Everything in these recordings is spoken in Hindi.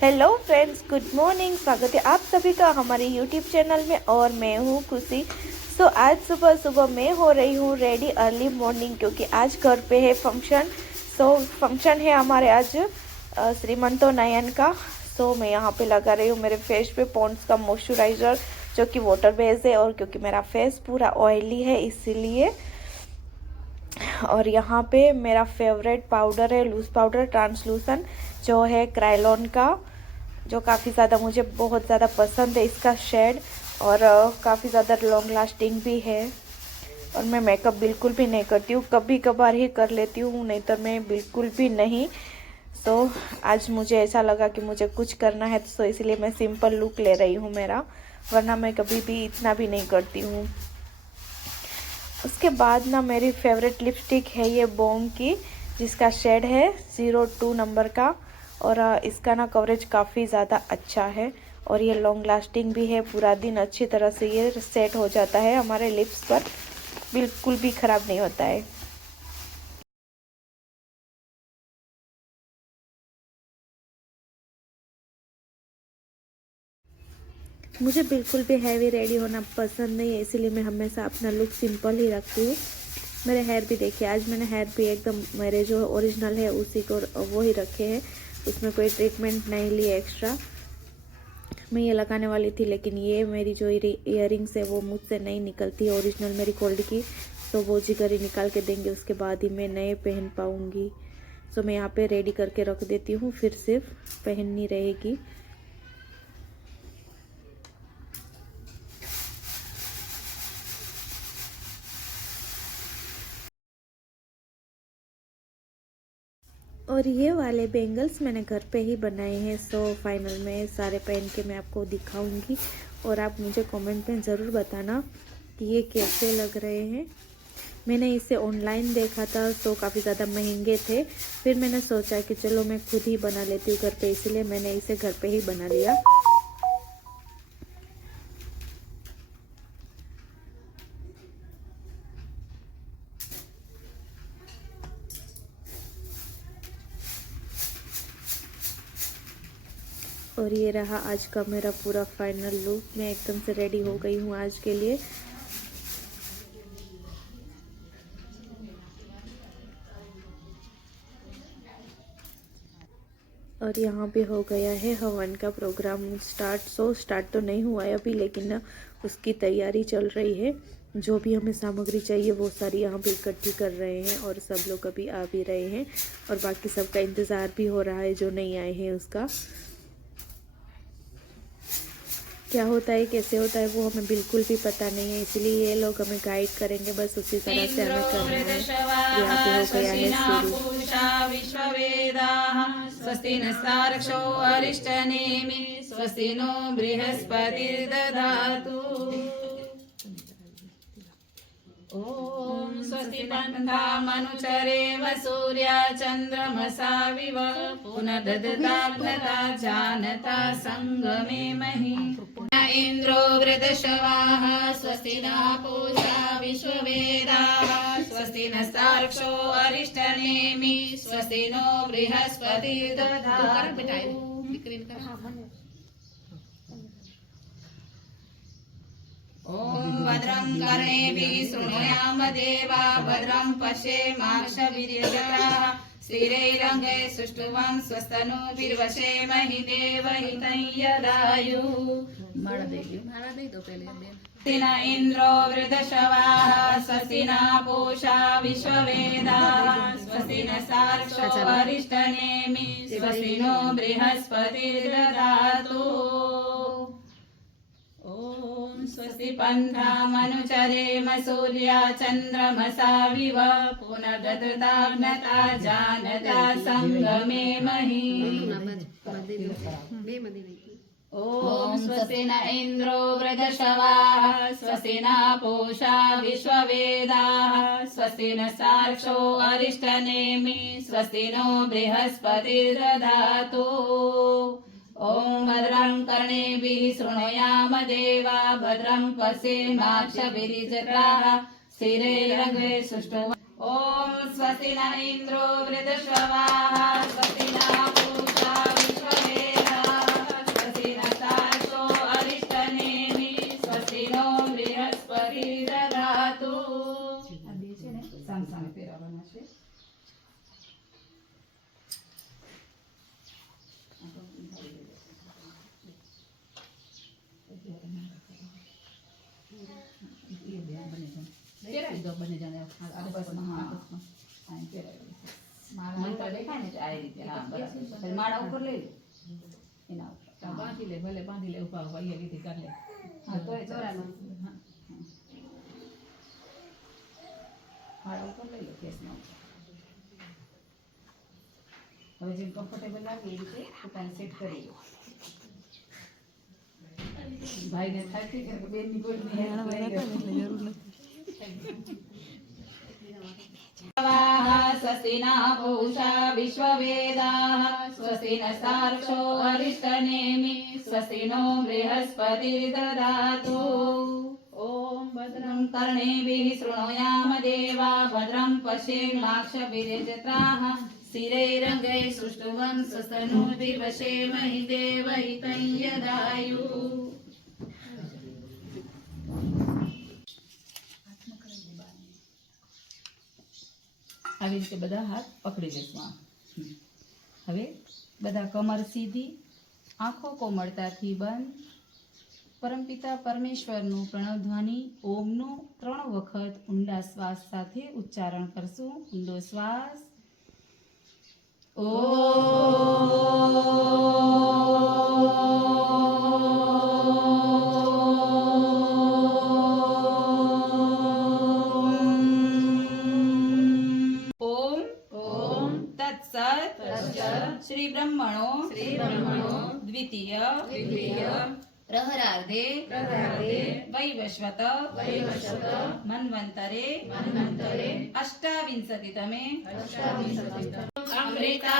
हेलो फ्रेंड्स गुड मॉर्निंग स्वागत है आप सभी का हमारे यूट्यूब चैनल में और मैं हूँ खुशी। सो so, आज सुबह सुबह मैं हो रही हूँ रेडी अर्ली मॉर्निंग क्योंकि आज घर पे है फ़ंक्शन सो so, फ़ंक्शन है हमारे आज श्रीमंतो नयन का। सो so, मैं यहाँ पे लगा रही हूँ मेरे फेस पे पॉन्ड्स का मॉइस्चराइज़र जो कि वाटर बेस है और क्योंकि मेरा फेस पूरा ऑयली है इसीलिए। और यहाँ पे मेरा फेवरेट पाउडर है लूज पाउडर ट्रांसलूसन जो है क्राइलॉन का, जो काफ़ी ज़्यादा मुझे बहुत ज़्यादा पसंद है इसका शेड और काफ़ी ज़्यादा लॉन्ग लास्टिंग भी है। और मैं मेकअप बिल्कुल भी नहीं करती हूँ, कभी कभार ही कर लेती हूँ, नहीं तो मैं बिल्कुल भी नहीं। सो आज मुझे ऐसा लगा कि मुझे कुछ करना है तो इसलिए मैं सिंपल लुक ले रही हूँ मेरा, वरना मैं कभी भी इतना भी नहीं करती हूँ। उसके बाद ना मेरी फेवरेट लिपस्टिक है ये बोंग की। जिसका शेड है ज़ीरो टू नंबर का, और इसका ना कवरेज काफ़ी ज़्यादा अच्छा है, और ये लॉन्ग लास्टिंग भी है, पूरा दिन अच्छी तरह से ये सेट हो जाता है, हमारे लिप्स पर बिल्कुल भी ख़राब नहीं होता है। मुझे बिल्कुल भी हैवी रेडी होना पसंद नहीं है, इसीलिए मैं हमेशा अपना लुक सिंपल ही रखती हूँ। मेरे हेयर भी देखिए आज मैंने हेयर भी एकदम मेरे जो ओरिजिनल है, उसी को वो ही रखे हैं। उसमें कोई ट्रीटमेंट नहीं ली एक्स्ट्रा मैं ये लगाने वाली थी, लेकिन ये मेरी जो इयर है, वो मुझसे नहीं निकलती ओरिजिनल मेरी गोल्ड की। तो वो जिगर ही निकाल के देंगे, उसके बाद ही मैं नए पहन पाऊँगी। सो मैं यहाँ पे रेडी करके रख देती हूँ, फिर सिर्फ़ पहननी रहेगी। और ये वाले बेंगल्स मैंने घर पे ही बनाए हैं सो फाइनल में सारे पहन के मैं आपको दिखाऊँगी। और आप मुझे कमेंट में ज़रूर बताना कि ये कैसे लग रहे हैं। मैंने इसे ऑनलाइन देखा था तो काफ़ी ज़्यादा महँगे थे। फिर मैंने सोचा कि चलो मैं खुद ही बना लेती हूँ घर पे, इसलिए मैंने इसे घर पे ही बना लिया। और ये रहा आज का मेरा पूरा फाइनल लुक मैं एकदम से रेडी हो गई हूँ आज के लिए। और यहाँ पे हो गया है हवन का प्रोग्राम स्टार्ट सो स्टार्ट तो नहीं हुआ है अभी, लेकिन ना उसकी तैयारी चल रही है। जो भी हमें सामग्री चाहिए, वो सारी यहाँ पे इकट्ठी कर रहे हैं और सब लोग अभी आ भी रहे हैं। और बाकी सबका इंतज़ार भी हो रहा है जो नहीं आए हैं उसका। क्या होता है कैसे होता है वो हमें बिल्कुल भी पता नहीं है इसलिए ये लोग हमें गाइड करेंगे बस उसी तरह से हमें करना है। यहाँ पे हो गया है शुरू। स्वस्ति न सारक्षो अरिष्टनेमि स्वस्ति नो बृहस्पतिर्दधातु। ॐ स्वस्ति पन्थामनुचरेव सूर्या चन्द्रमसा विव पुनर्ददाग्नता जानता सङ्गमे महि। न इन्द्रो वृदशवाः स्वस्ति न पूषा विश्ववेदाः स्वस्ति न सार्क्षो अरिष्टनेमि स्वस्ति नो बृहस्पतिर्दधातु। ॐ भद्रं करेभिः शृणुयाम देवा भद्रं पश्येमाक्षभिर्यजताः श्रीरैरङ्गे सुष्ठुवं स्वस्तनुभिर्वशेमहि देवहितं यदायु तिन इन्द्रो वृदशवाः स्वसिना पूषा विश्ववेदाः। स्वसिन सार्षो वरिष्ठनेमि स्वसिनो बृहस्पतिर्ददातु। स्वस्ति पन्थामनुचरेम सूर्या चन्द्रमसा विव पुनर्ददाग्नता जानता सङ्गमे महि। ॐ स्वस्ति न इन्द्रो वृदशवाः स्वस्ति न पूषा विश्ववेदाः, स्वस्ति न सार्क्षो अरिष्टनेमि, स्वस्ति नो बृहस्पतिर्दधातु। ॐ भद्रं कर्णेभिः शृणुयाम देवा भद्रं पश्येमाक्षभिर्यजत्राः स्थिरैरङ्गे सुष्ठु ॐ स्वस्ति न इन्द्रो वृदश्रवाः स्वस्ति બરાબર પછી માળા ઉપર લઈ લો એના ઉપર આ બાંધી લે ભલે બાંધી લે ઉભા ઉભા અહીંયા લીધી કાઢ લે હા તોય ચાલશે. હા, હા. માળા ઉપર લઈ લો કેસના ઉપર હવે જેમ કમ્ફર્ટેબલ લાગે એ રીતે પોતાને સેટ કરી લો ભાઈને થાય છે કે બેનની કોઈની help લઈ स्वस्तिना पूषा विश्ववेदाः स्वस्ति न सार्क्षो अरिष्टनेमि स्वस्ति नो बृहस्पतिर्ददातु। ॐ भद्रं कर्णेभिः शृणुयाम देवा भद्रं पश्येमाक्षभिर्यजत्राः स्थिरैरङ्गैः सुष्ठुवं स्वस्तनूर्भिर्वशेमहि देवहितं यदायुः આવી રીતે બધા હાથ પકડી લેશું હવે બધા કમર સીધી, આંખો કોમળતાથી બંધ. પરમપિતા પરમેશ્વરનું પ્રણવ ધ્વનિ, ઓમનું ત્રણ વખત ઊંડા શ્વાસ સાથે ઉચ્ચારણ કરશું. ઊંડો શ્વાસ. ઓમ श्री ब्रह्मणो श्री ब्रह्मणो द्वितीय द्वितीय प्रहरार्धे प्रहरार्धे वैवस्वत वैवस्वत मन्वन्तरे मन्वन्तरे अष्टाविंशतितमे अष्टाविंशतितमे। अमृता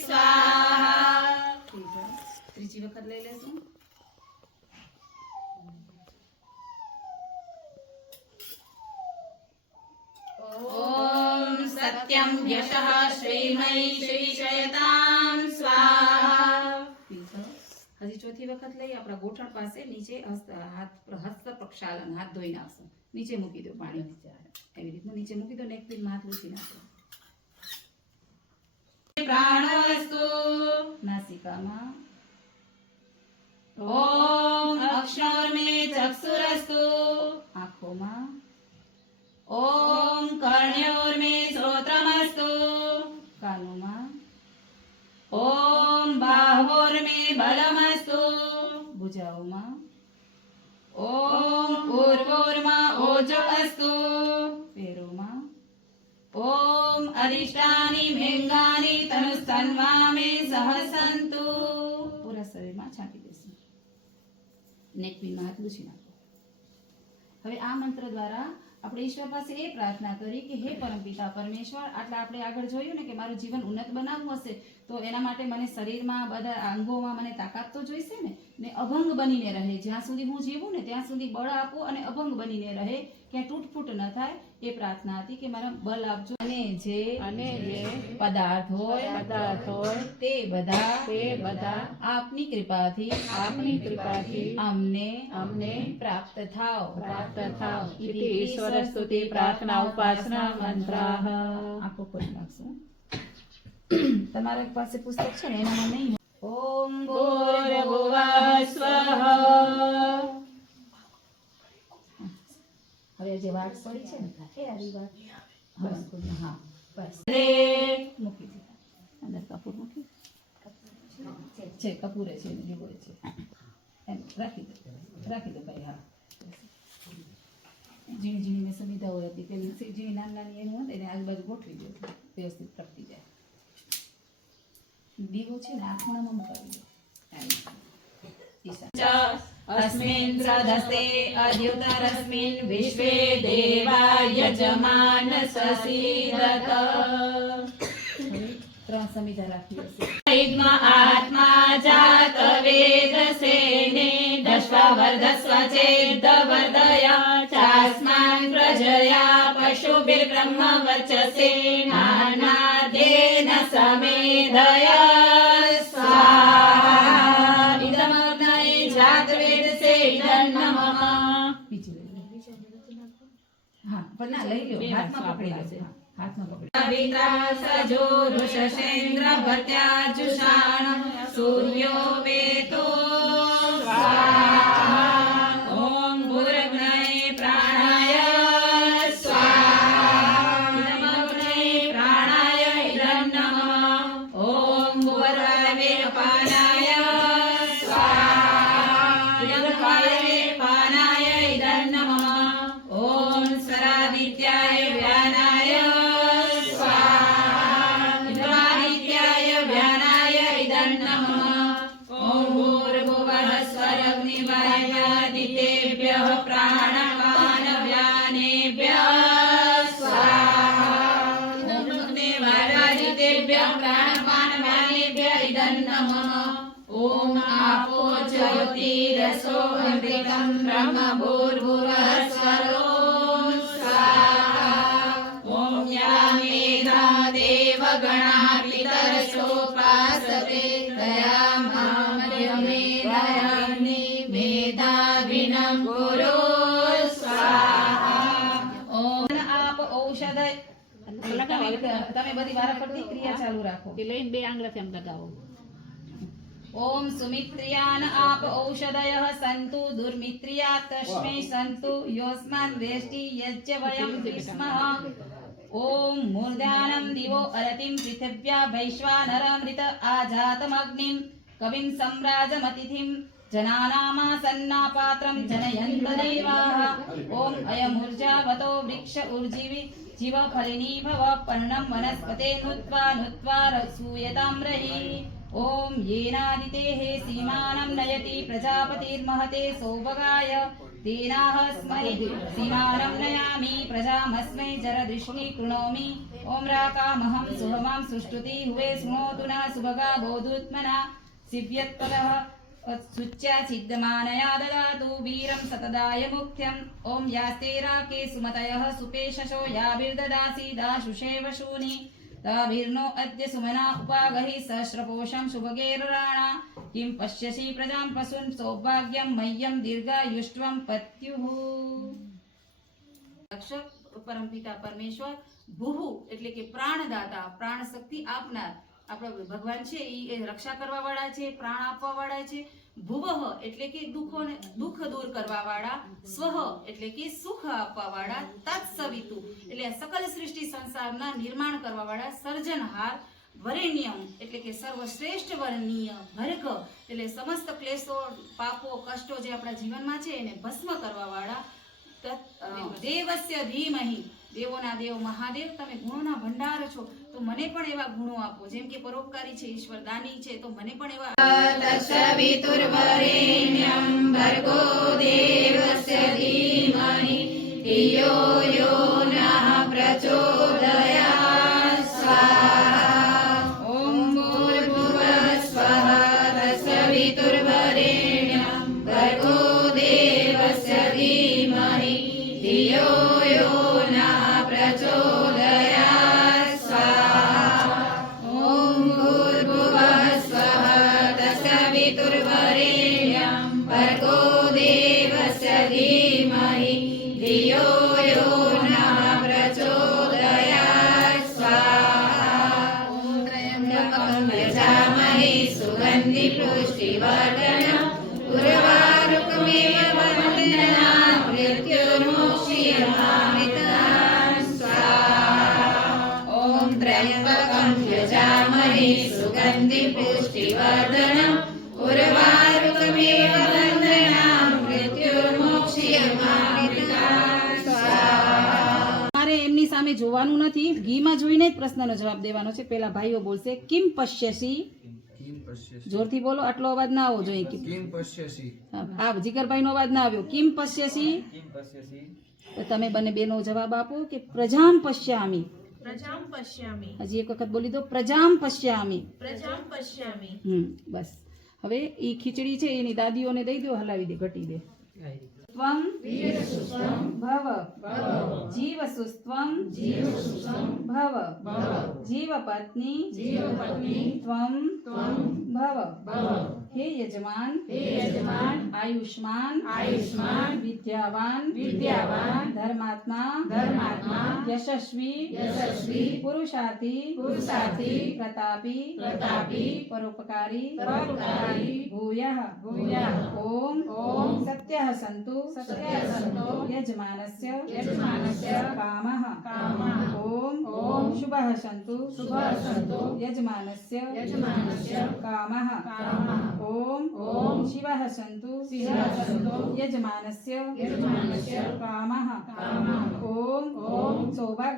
स्वाहा। सत्यं यशः श्रीमयी શ્રીશયતામ સ્વાહા હજી ચોથી વખત લઈ આપણા ગોઠણ પાસે નીચે હસ્ત હાથ હસ્ત પ્રક્ષાલન હાથ ધોઈ નાખશું નીચે મૂકી દો પાણી એવી રીતનું નીચે મૂકી દો ને એક પીન હાથ લૂછી નાખો પ્રાણવસ્તુ નાસિકામાં ઓમ અક્ષરમે ચક્ષુરસ્તુ આંખોમાં ઓમ સહસંતુ પૂરા શરીરમાં છાંટી દેશું. નેક હાથ લૂછી નાખો. હવે આ મંત્ર દ્વારા આપણે ઈશ્વર પાસે એ પ્રાર્થના કરી કે હે પરમપિતા, પરમેશ્વર, આટલા આપણે આગળ જોયું ને કે મારું જીવન ઉન્નત બનાવવું હશે, તો એના માટે મને શરીરમાં બધા અંગોમાં મને તાકાત તો જોઈશે ને ને અભંગ બનીને રહે. જ્યાં સુધી હું જીવું ને ત્યાં સુધી બળ આપો અને અભંગ બનીને રહે. ક્યાં તૂટફૂટ ન થાય. એ પ્રાર્થના હતી કે મારા બલ આપજો. અને જે અને જે પદાર્થ હોય પદાર્થ હોય તે બધા તે બધા આપની કૃપાથી આપની કૃપાથી અમને અમને પ્રાપ્ત થાવ પ્રાપ્ત થાવ ઇતિ ઈશ્વર સ્તુતિ પ્રાર્થના ઉપાસના મંત્રાહ. આંખો ખોલી નાખશું તમારા પાસે પુસ્તક છે ને એનામાં નહીં. ઓમ ભૂર્ભુવઃ સ્વઃ. હવે જે વાત પડી છે ને એ આવી વાત બસ. હા બસ. મૂકી દીધા. અંદર કપૂર મૂકી? છે કપૂરે છે દીવો છે. એમ રાખી દો રાખી દો ભાઈ હા. ઝીણી ઝીણી મેં સુવિધાઓ હતી. પેલી ઝીણી નાની નાની એનું હોય ને એને આજુબાજુ ગોઠવી દો. વ્યવસ્થિત પ્રગટી જાય. દીવો છે ને આ ખૂણામાં મુકાવી દો. अस्मिन् सदसे अद्युतरस्मिन् विश्वे देवा यजमानससीदत आत्मा जात वेदसेने दश्वावर्धस्वचेद्धवर्धया चास्मान् प्रजया पशुभिर्ब्रह्म वचसे नानाद्येन समेधया। ના લઈ લો હાથમાં પકડી લો હા, હાથમાં પકડી સજોરુષેન્દ્ર ભત્યાજુષાણ સૂર્યો વેતો पितरसोपासते तया मामयमेधाग्नि मेधाविनं गुरो स्वाहा ॐ આપ ઔષધ તમે તમે બધી વારાફરતી ક્રિયા ચાલુ રાખો તે લઈને બે આંગળાથી આમ લગાવો ॐ सुमित्रियान् आप औषधयः सन्तु दुर्मित्रिया तस्मै सन्तु योऽस्मान् वेष्टि यच्च वयं विस्मः ॐ मूर्धानं दिवो अरतिं पृथिव्या वैश्वानरमृत आजातमग्निं, कविं सम्राजमतिथिं जनानामासन्नापात्रं जनयन्त ॐ अयमूर्जावतो वृक्ष ऊर्जिवि जीवफलिनी भव पर्णं वनस्पते नुत्वा नुत्वा सूयतां रहि ॐ येनादितेः सीमानं नयति प्रजापतिर्महते सौभगाय। तेनाह स्मरि सीमानं नयामि प्रजामस्मै जरदृष्टि कृणोमि ॐ राकामहं सुहमां सुष्टुति हुवे शृणोतु न सुभगा बोधुत्मना सिव्यत्पदः शुच्या सिद्धमानया ददातु वीरं सतदाय मुख्यम् ॐ यास्ते राके सुमतयः सुपेशशो याभिर्ददासि दाशुषेव शूनि તાભીર્નો અદ્ય સુમના ઉપાગહી સહસ્રપોષમ શુભગેરુરાણા કિમ પશ્યસી પ્રજામ પશુન સૌભાગ્યમ મહ્યમ દીર્ઘાયુષ્વમ પત્યુઃ રક્ષક પરમપિતા પરમેશ્વર ભૂહુ એટલે કે પ્રાણદાતા પ્રાણ શક્તિ આપનાર. આપણો ભગવાન છે એ રક્ષા કરવા વાળા છે, પ્રાણ આપવા વાળા છે. ભુવઃ એટલે કે દુઃખોને દુઃખ દૂર કરવા વાળા સ્વહ એટલે કે સુખ આપવા વાળા તત્સવિતુ. એટલે સકલ સૃષ્ટિ સંસારના નિર્માણ કરવા વાળા સર્જનહાર વરેણ્યમ એટલે કે સર્વશ્રેષ્ઠ વર્ણનીય ભર્ગ એટલે સમસ્ત ક્લેશો પાપો કષ્ટો જે આપણા જીવનમાં છે એને ભસ્મ કરવા વાળા દેવસ્ય ધીમહી. દેવોના દેવ મહાદેવ તમે ગુણોના ભંડાર છો. તો મને પણ એવા ગુણો આપો. જેમ કે પરોપકારી છે ઈશ્વર દાની છે, તો મને પણ એવા ભર્ગો દેવસ્ય ધીમહિ. ધિયો યો નઃ પ્રચોદયાत् સ્વાહા ॐ त्र्यम्बकं यजामहे सुगन्धिपुष्टिवर्धनम् उर्वारुकमेव वन्दना मृत्युर्मोक्षीयमामृतान् स्वाहा મારે એમની સામે જોવાનું નથી ઘીમાં જોઈને જ પ્રશ્નનો જવાબ દેવાનો છે પેલા ભાઈઓ બોલશે કિમ પશ્યસી કિમ પશ્યસી જોરથી બોલો આટલો અવાજ ના આવવો જોઈએ કિમ પશ્યસી હા જીગરભાઈ નો અવાજ ના આવ્યો કિમ પશ્યસી કિમ પશ્યસી તો તમે બંને બેનો જવાબ આપો કે પ્રજામ પશ્યામી પ્રજામ પશ્યામિ હજી એક વખત બોલી દો પ્રજામ પશ્યામી. પ્રજામ પશ્યામી. હમ બસ. હવે એ ખીચડી છે એની દાદીઓને દઈ દો હલાવી દે ઘટી દે. ત્વમ ભવ. જીવ સુસ્ત્વમ ભવ. જીવ પત્ની ત્વમ ભવ. हे यजमान हे यजमान आयुष्मान आयुष्मान विद्यावान विद्यावान धर्मात्मा धर्मात्मा यशस्वी यशस्वी पुरुषार्थी पुरुषार्थी प्रतापी प्रतापी परोपकारी परोपकारी भूय भूय। ओम ओम सत्य सन्तु सत्य सन्तु यजमान यजमानस्य काम। कामः। ओम ओम शुभ सन्तु शुभ सन्तु यजमान यजमानस्य काम। कामः। ओम ओम शिवः सन्तु शिवः सन्तु यजमानस्य यजमानस्य कामः। कामः। ओम ओम। सौभाग्य।